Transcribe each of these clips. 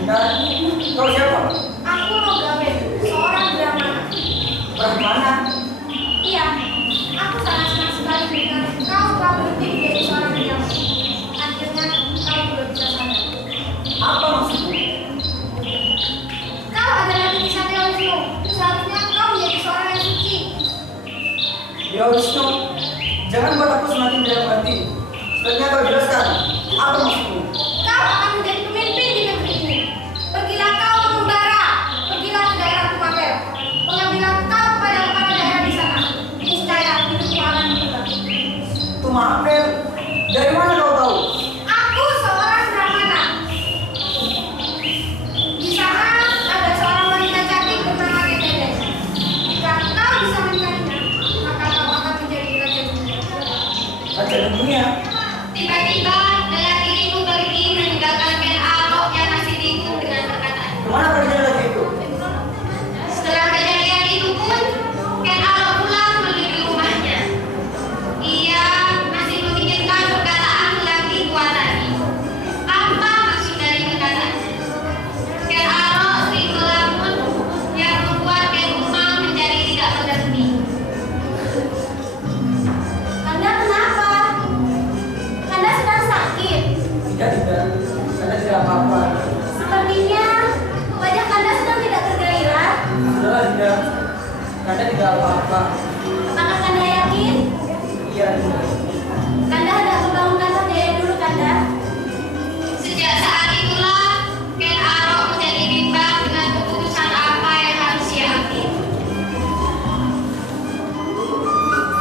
Dan kau siapa? Aku Rogaben, seorang Brahmana. Brahmana? Iya, aku sangat senang sekali dengan kau telah berhenti menjadi seorang penyamun. Akhirnya kau juga bisa sadar. Apa maksudmu? Kau adalah Dewi Satya Wisnu. Seharusnya kau menjadi seorang yang suci. Ya Wisnu, jangan buat aku semakin tidak mengerti. Sebaiknya kau jelaskan, apa maksudmu? Kau akan menjadi pemimpin di negeri ini. Pergilah kau mengembara, pergilah ke daerah Tumapel. Pengambilan kau kepada para daerah di sana. Niscaya hidupmu akan berubah. Tumapel? Dari mana kau tahu? Aku seorang Brahmana. Di sana ada seorang wanita cantik bernama Ketedes. Jika kau bisa menikahinya, maka kau akan menjadi raja dunia. Raja dunia? Tiba-tiba lelaki itu pergi meninggalkan Ken Arok yang masih bingung dengan perkataan. Kemana perginya lagi itu? Setelah kejadian itu pun, Ken Arok pulang menuju rumahnya. Ia masih memikirkan perkataan lelaki tua tadi. Apa maksud dari perkataan? Ken Arok sering melamun yang membuat Ken Umang menjadi tidak mengerti. Anda kenapa? Anda sedang sakit. Tidak. Karena tidak apa-apa. Sepertinya wajah Anda sedang tidak bergairah. Sudahlah tidak. Karena tidak apa-apa. Apakah Anda yakin? Iya, tidak. Anda hendak membangunkan Jaya dulu, Kanda. Sejak saat itulah, Ken Arok menjadi bimbang dengan keputusan apa yang harus ia ambil.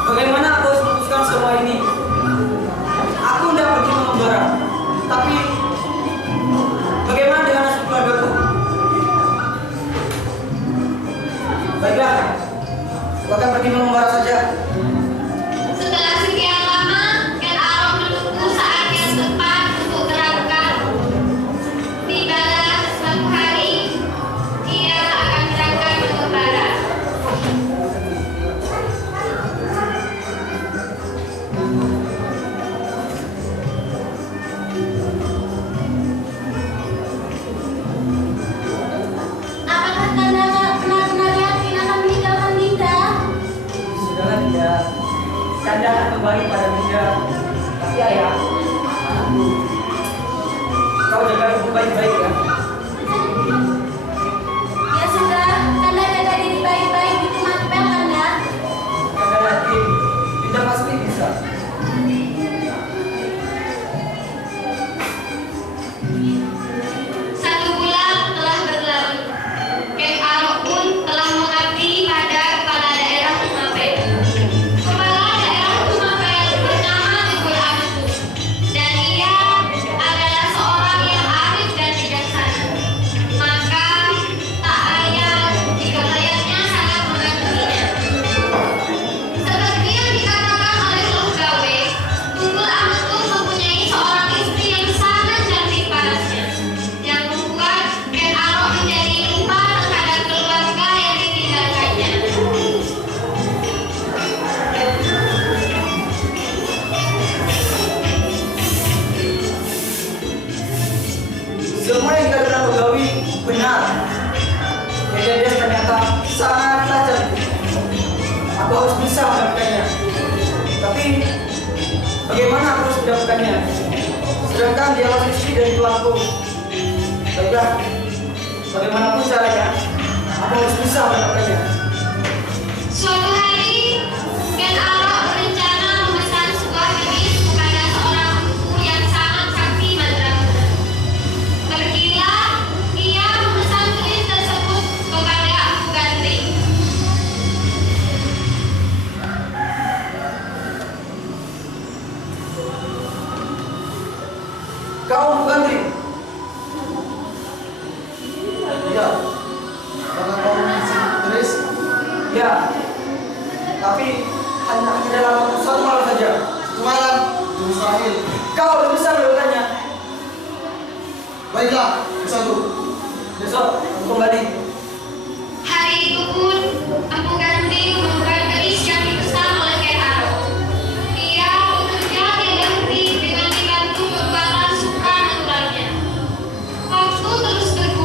Bagaimana aku harus memutuskan semua ini? Aku tidak pergi mengembara. Tapi, bagaimana dengan nasib keluargaku? Baiklah, aku akan pergi mengembara saja. Setelah sekian lama, Ken Arok menunggu saat yang tepat untuk berangkat. Tibalah suatu hari, ia akan berangkat mengembara. Apakah Kanda benar-benar yakin akan meninggalkan Dinda? Sudahlah tidak. Kanda akan kembali pada Dinda. Tapi ayah, anakku, kau jaga ibu baik-baik ya. Ya sudah, Kanda jaga diri baik-baik di Tumapel, Kanda. Kanda yakin, Dinda pasti bisa. Satu bulan telah berlalu. Ken Arok pun telah mengabdi pada kepala daerah Tumapel. Kepala daerah Tumapel bernama Tukul Agustus, dan ia adalah seorang yang arif dan bijaksana. Maka tak ayal jika rakyatnya sangat mengagumi. Seperti yang dikatakan oleh Loh Gawe, Tukul Agustus mempunyai seorang istri yang sangat cantik parasnya, yang membuat Ken Arok menjadi lupa terhadap keluarga yang ditinggalkannya. Semua yang dikatakan Rogawi benar. Kededes ternyata sangatlah cantik. Aku harus bisa mendapatkannya. Tapi bagaimana aku harus mendapatkannya? Sedangkan dia masih istri dari tuanku. Baiklah, bagaimanapun caranya, aku harus bisa mendapatkannya. Suatu hari, Ken Arok berencana memesan sebuah keris kepada seorang buku yang sangat sakti mandraguna. Pergilah ia memesan keris tersebut kepada Abu Gantri. Kau bukan Tri? Iya. Karena kau mengisi keris? Ya. Tapi hanya dalam satu malam saja. Semalam, mustahil. Kau belum bisa melakukannya. Baiklah, bersatu. Besok aku kembali. Hari itu pun, Abu Gantri membuat keris yang dipesan oleh Ken Arok. Ia bekerja di negeri dengan dibantu kekuatan supranaturalnya. Waktu terus berjalan.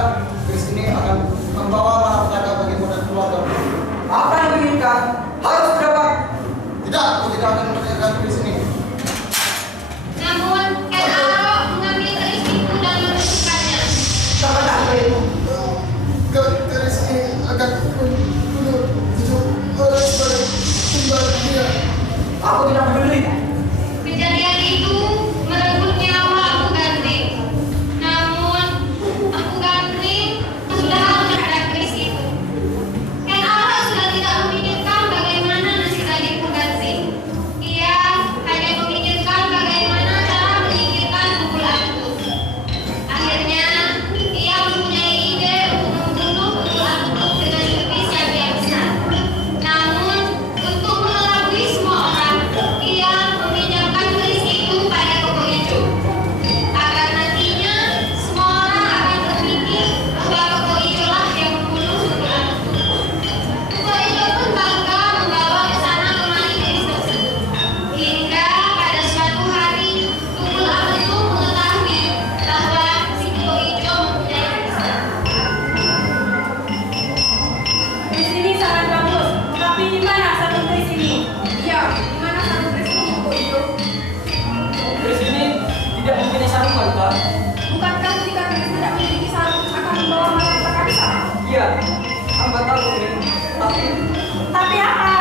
Sekarang keris ini akan membawa malapetaka bagimu dan keluarga. Apa yang diinginkan harus dapat. Tidak, aku tidak akan mengerjakan keris ini. Namun, Ken Arok mengambil keris itu dan menunjukkannya. Siapakah itu? Keris ini akan membunuh 7 orang sebagai tumbal dia. Aku tidak peduli. Kejadian itu merenggut nyawa Empu Gandring. Namun, Empu Gandring sudah terhadap keris itu. Ken Arok sudah tidak memikirkan bagaimana nasib dari Empu Gandring. Ia hanya memikirkan bagaimana cara menyingkirkan Tukul Aktut. Akhirnya, ia mempunyai ide untuk membunuh Tukul Aktut dengan jurus yang biasa. Namun, untuk mengelabui semua orang, ia meminjamkan keris itu pada Koko Ijo. Agar nantinya semua orang akan berpikir bahwa Koko Ijo lah yang membunuh Tukul Aktut. Koko Ijo pun bangga membawa ke sana kemari keris tersebut. Hingga pada suatu hari, Tukul Aktut mengetahui bahwa si Koko Ijo mempunyai keris. Di sini sangat bagus, tapi di mana satu keris ini? Iya, di mana satu keris ini, Koko Ijo? Keris ini tidak mempunyai sarungan, Kak. Bukankah jika keris tidak memiliki sarung akan membawa malapetaka besar? Iya, hamba tahu, Min. Tapi apa?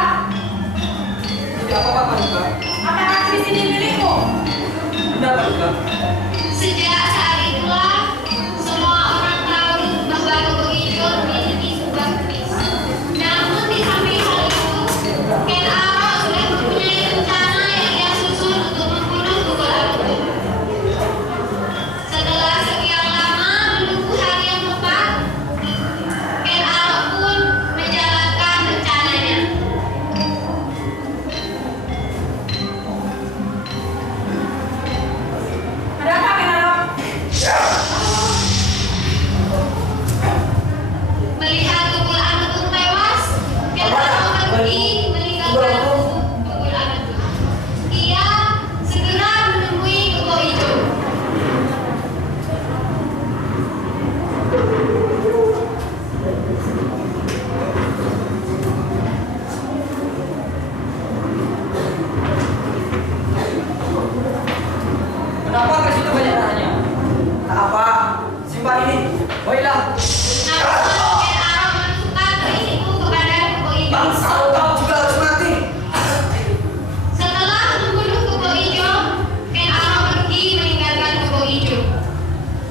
Tidak apa-apa, Kak. Apakah keris ini milikmu? Benar, Kak. Sejak saat itulah, semua orang tahu bahwa Koko Ijo memiliki sebuah keris. Namun di samping hal itu, Ken Arok sudah mempunyai rencana yang ia susun untuk membunuh Tukul Aktut. Setelah sekian lama menunggu hari yang tepat, Ken Arok pun menjalankan rencananya. Ada apa, Ken Arok? Melihat Tukul Aktut tewas, Ken Arok pergi meninggalkan Tukul Aktut. Ia segera menemui Koko Ijo. Kenapa keris itu banyak tanahnya? Tak apa, simpan ini. Baiklah. Namun Ken Arok menunjukkan keris itu kepada Koko Ijo. Bangsa, kau juga harus mati. Setelah membunuh Koko Ijo, Ken Arok pergi meninggalkan Koko Ijo.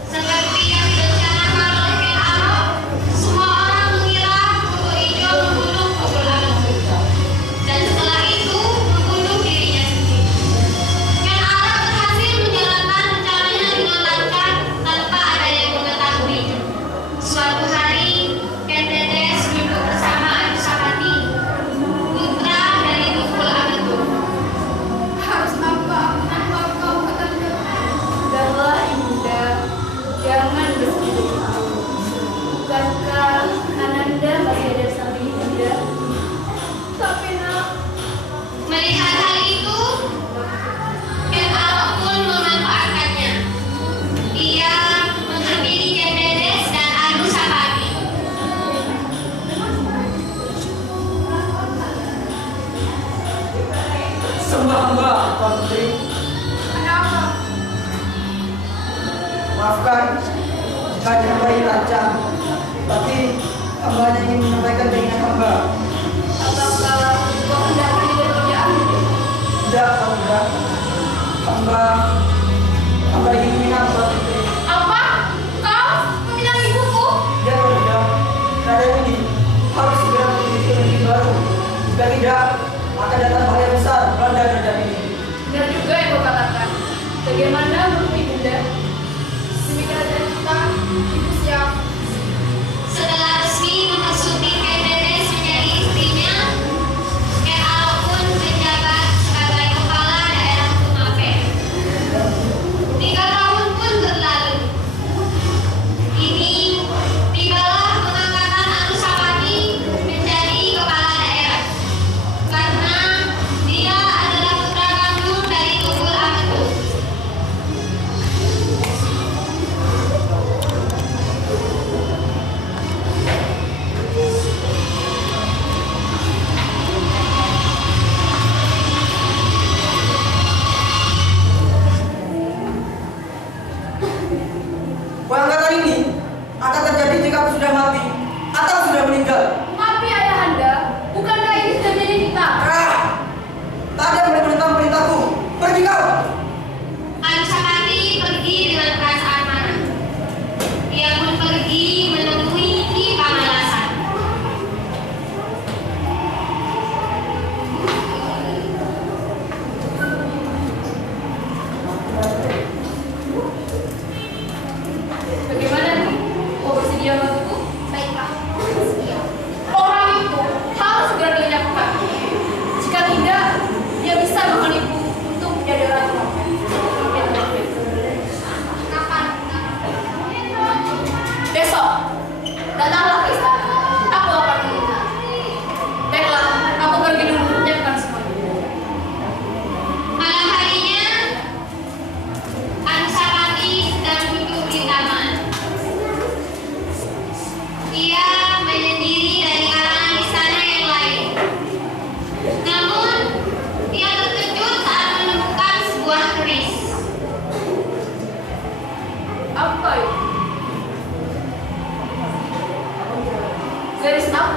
Seperti yang direncanakan oleh Ken Arok, semua orang mengira Koko Ijo membunuh Tukul Aktut. Dan setelah itu membunuh dirinya sendiri. Ken Arok berhasil menjalankan rencananya dengan lancar tanpa ada yang mengetahui. Suatu hari, Ken Dedes duduk bersama Anusapati, putra dari Tukul Aktut. Harus apa kau katakan? Sudahlah, Ibunda. Jangan begitu. Bukankah Ananda masih ada samping Ibunda? Tapi nak, Melihat hal itu, Ken Arok pun memanfaatkannya. Ia menghampiri Ken Dedes dan Anusapati. Sembah hamba, Tuan Putri. ada apa? Maafkan jika hamba ini lancang, tapi hamba hanya ingin menyampaikan keinginan hamba. Apakah kau hendak pergi ke kerjaan? Tidak, tidak. Hamba ingin menginap, Tuan Putri. Apa? Kau meminang ibuku? Ya, Tuan Tidak. Keadaan ini harus segera memiliki energi baru. Jika tidak, akan datang bahaya besar melanda kerajaan ini. Benar juga yang kau katakan. Bagaimana menurut Ibunda? Demi kerajaan kita, Ibu siap. Setelah resmi memasuki Ken Dedes menjadi istrinya, Ken Arok pun menjabat sebagai kepala daerah Tumapel. 3 tahun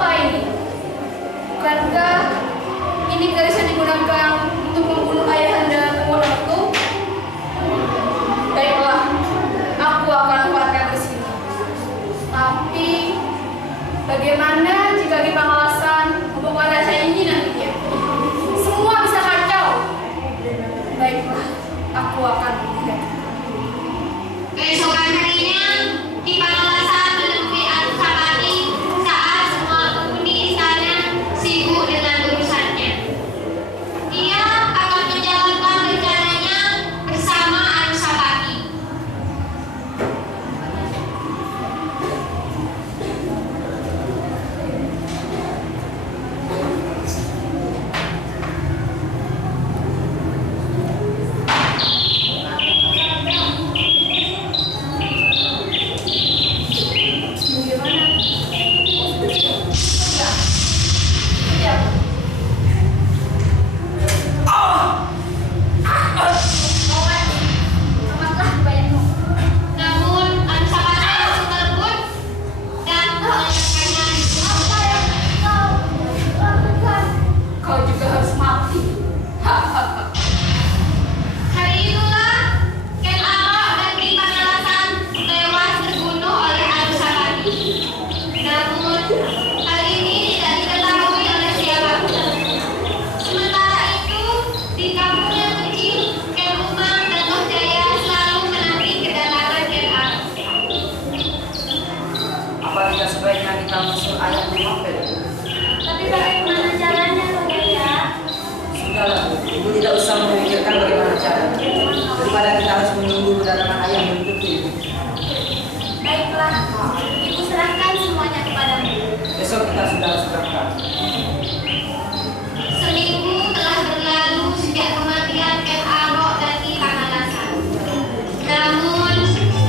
Apa ini? Bukankah ini garis yang digunakan untuk membunuh ayahanda Monartu? Baiklah, aku akan keluarkan di sini. Tapi bagaimana jika di Pangalasan membongkar rahasia ini nantinya? Semua bisa kacau. Baiklah, aku akan melihat. Keesokan harinya, di Pangalasan menemui Anusapati saat semua penghuni istana sibuk dengan urusannya. Dia akan menjalankan rencananya bersama Anusapati. Bagaimana? Ya. Amatlah bayangmu. Namun Anusapati masih berebut dan menanyakannya Apa yang kau lakukan? Kau juga harus mati. Hahaha. Hari itulah Ken Arok dan Ki Pangalasan tewas terbunuh oleh Anusapati. Namun hal ini tidak diketahui oleh siapapun. Sementara itu di kampung yang kecil, Ken Umang dan Toh Jaya selalu menanti kedatangan Ken Arok. Apa tidak sebaiknya kita musuh ayah di Mapel? Tapi bagaimana caranya, Toh Jaya? Sudahlah, ibu tidak usah memikirkan bagaimana cara. Daripada kita harus menunggu kedatangan ayah berikutnya ibu. Baiklah, ibu serahkan semuanya kepadamu. Besok kita sudah harus berangkat. Seminggu telah berlalu sejak kematian Ken Arok dan Ki Pangalasan. Namun,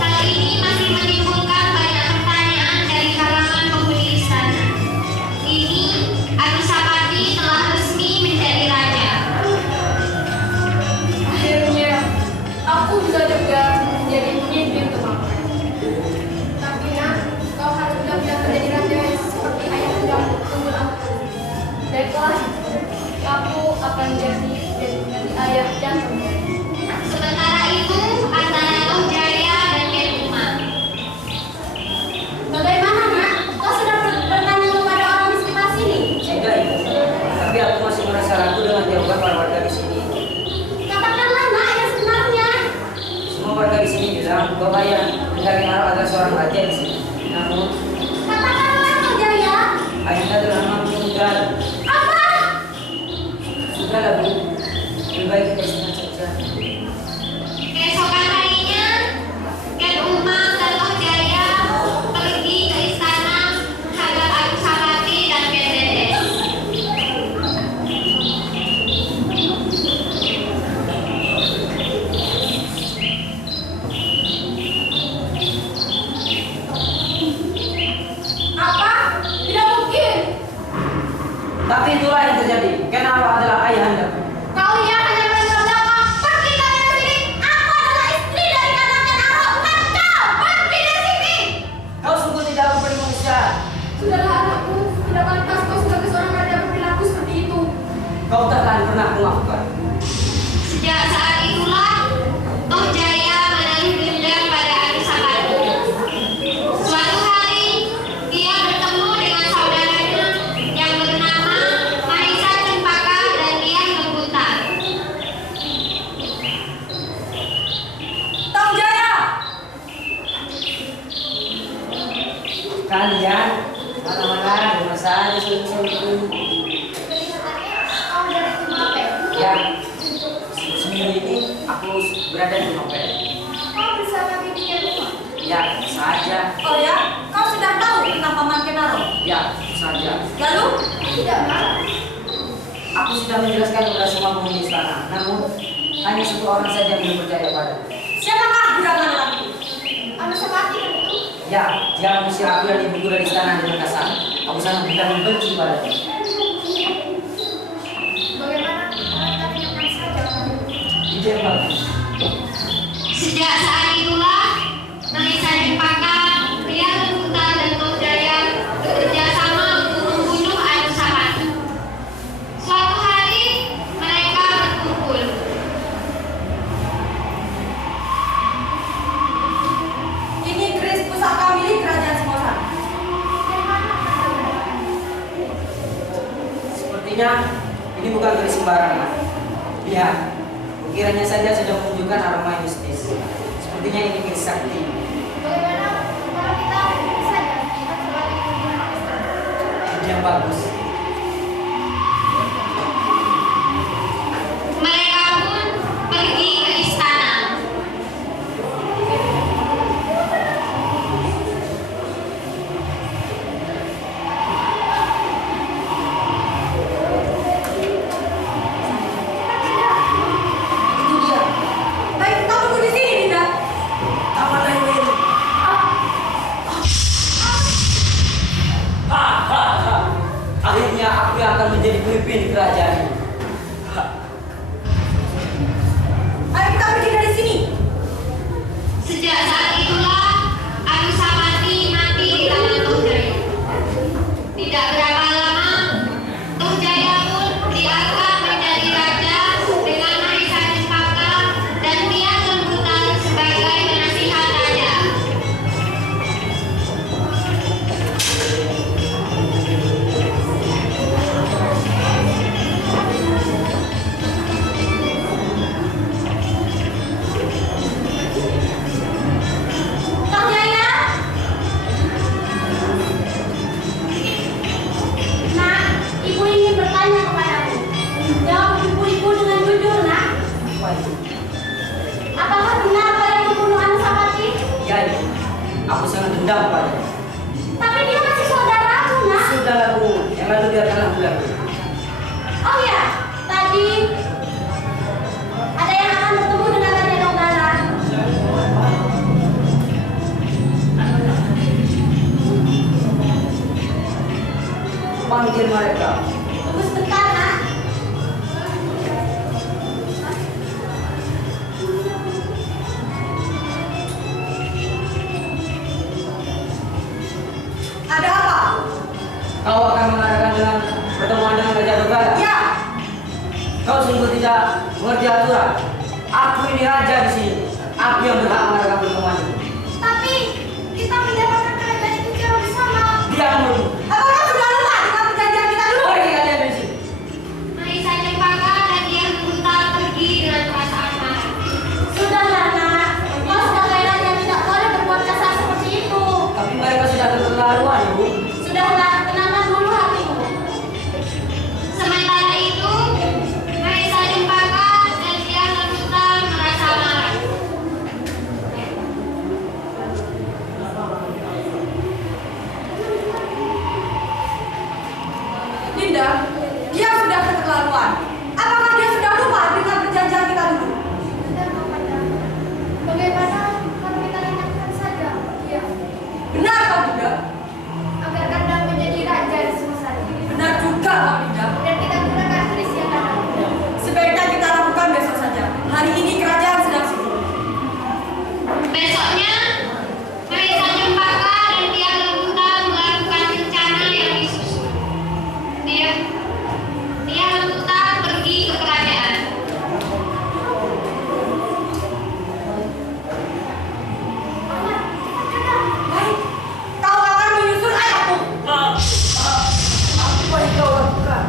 hal ini masih menimbulkan banyak pertanyaan dari kalangan penghuni istana. Kini, Anusapati telah resmi menjadi raja. Akhirnya, aku juga menjadi pemimpin temanku. Tapi nak, kau harus benar-benar menjadi raja seperti ayah undamu Tunggul Aku. Baiklah, aku akan menjadi ayah dan Tunggul. Sementara itu, antara Toh Jaya dan Ken Umang. Bagaimana nak? Kau sudah bertanya kepada orang di sekitar sini? Sudah ibu. Tapi aku masih merasa ragu dengan jawaban para warga di sini. Katakanlah nak yang sebenarnya. Semua warga di sini bilang bahwa yang Ken Arok adalah seorang raja di sini. Namun, Katakanlah Toh Jaya. ayahnya telah meninggal. Apa? Sudahlah bu, lebih baik kita istirahat saja. Keesokan harinya, Ken Umang dan Toh Jaya pergi ke istana menghadap Anusapati dan Ken Dedes. Apa? Tidak mungkin. Tapi itulah yang terjadi. Ken Arok adalah ayahanda. Kalian hanya berlagak. Pergi kalian dari sini. Aku adalah istri dari kakak Arok, bukan kau. Pergi dari sini. Kau sungguh tidak memberi manusia. Sudahlah anakku, tidak pantas kau sebagai seorang raja berperilaku seperti itu. Kau takkan pernah melakukan. Sejak saat itulah, Toh Jaya menaruh dendam pada Anusapati. Suatu hari, dia bertemu dengan saudaranya yang bernama Mahisa Cempaka dan Diah Lembutan. Toh Jaya! Kalian mana-mana rumah saja suruh Kelihatannya kau dari Timapel. Ya, seminggu ini aku berada di Mapel. Kau bersama bibinya rumah. Ya, saja. Oh ya, kau sudah tahu tentang Paman Ken Arok? Ya, saja. Lalu? Tidak marah. Aku sudah menjelaskan kepada semua penghuni istana. Namun, hanya satu orang saja yang belum percaya pada. Siapakah budak laki? Anusapati kan itu? Ya, dia mengusir aku dan ibuku dari istana dengan kasar. Aku sangat tidak membenci padanya. Bagaimana? Kita dengarkan saja. Ide yang bagus. Sejak saat itulah, Mahisa Cempaka, Diah Lembutan dan Toh Jaya bekerja sama untuk Sepertinya ini bukan keris sembarangan. Lihat, ukirannya saja sudah menunjukkan aroma yang mistis. Sepertinya ini keris sakti. Bagaimana kalau kita pergi saja? Kita coba di Yang bagus. Mereka pun pergi ke istana. Itu dia. Baik, kita tunggu di sini, Dinda. Taman Lain. Akhirnya aku yang akan menjadi pemimpin kerajaan ini. Ayo kita pergi dari sini. Sejak saat itulah Anusapati mati di tangan Toh Jaya. Tidak berapa lama, Toh Jaya pun diangkat menjadi raja dengan Mahesa Cempaka dan Tiang Lembutan sebagai penasihat raja. Toh Jaya. Nak, ibu ingin bertanya kepadamu. Jawab ibu-ibu dengan jujur, nak. Apa itu? Apakah benar kau yang membunuh Anusapati? Ya, Ibu. Aku sangat dendam padanya. Tapi dia masih saudaraku, nak. Sudahlah, Bu. Yang lalu biarkanlah bulan. Oh ya, tadi ada yang akan bertemu dengan Raja Donggala. Panggil mereka. Tunggu sebentar, nak. Ada apa? Kau akan mengadakan dengan pertemuan dengan Raja Donggala? Ya, Kau sungguh tidak mengerti aturan. Aku ini raja di sini. Aku yang berhak mengadakan pertemuan ini. Tapi kita mendapatkan kerajaan itu secara bersama. Diam dulu. apakah sudah lupa dengan perjanjian kita dulu? Pergi kalian dari sini. Mahesa Cempaka dan Tiang Lembutan pergi dengan perasaan marah. Sudahlah, nak. Kau sebagai raja tidak boleh berbuat kasar seperti itu. Tapi mereka sudah keterlaluan, Ibu. Sudahlah, tenangkan dulu hatimu. Sementara itu, Mahesa Cempaka dan Tiang Lembutan merasa marah. Dinda, dia sudah keterlaluan. Apakah dia sudah lupa dengan perjanjian kita dulu? Sudah Kakanda. Bagaimana kalau kita ingatkan saja? Ya, Benar kau, Dinda. agar Kanda menjadi raja di Singosari. Benar juga kau, Dinda. Dan kita gunakan keris yang Kanda. Sebaiknya kita lakukan besok saja. Hari ini kerajaan sedang sibuk. Besoknya, Mahesa Cempaka dan Tiang Lembutan melakukan rencana yang disusun. Tiang Lembutan pergi ke kerajaan. Baik, kau akan menyusul ayahku. Apa yang kau lakukan?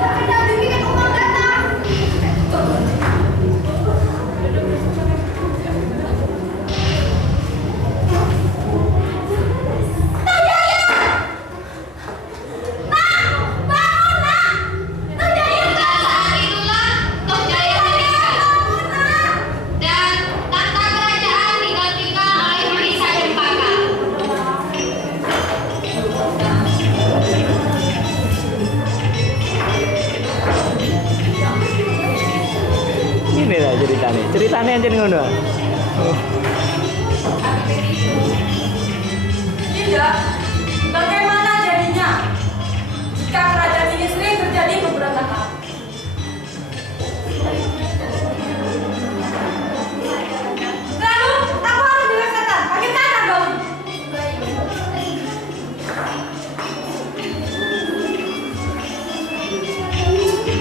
Kanda bimbingan umat datang. Pada saat itulah Toh Jaya meninggal dan tahta kerajaan digantikan oleh Mahesa Cempaka. Ini lah ceritanya. Ceritanya aja ngono. Dinda, bagaimana jadinya jika kerajaan ini sering terjadi pemberontakan? Lalu, aku harus dilaksanakan. Bagaimana gaun?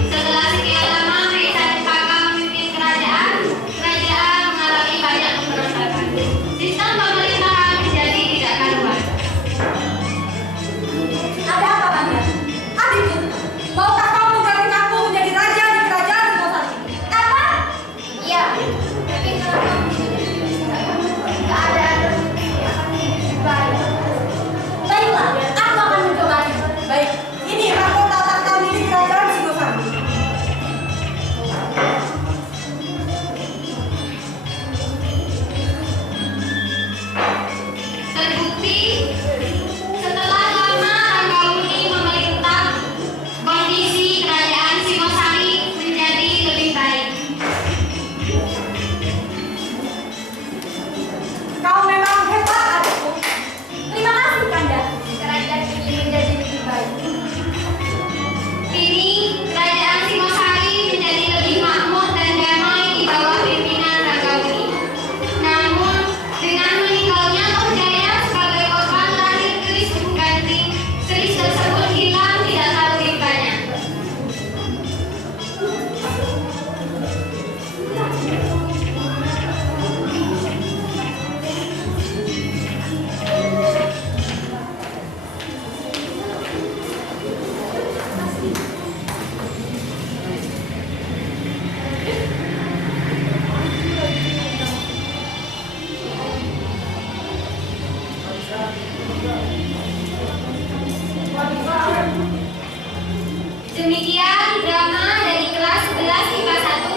Setelah sekian lama Mahesa Cempaka memimpin kerajaan mengalami banyak pemberontakan. Sistem pemerintahan menjadi tidak karuan. Demikian drama dari kelas 11 IPA 1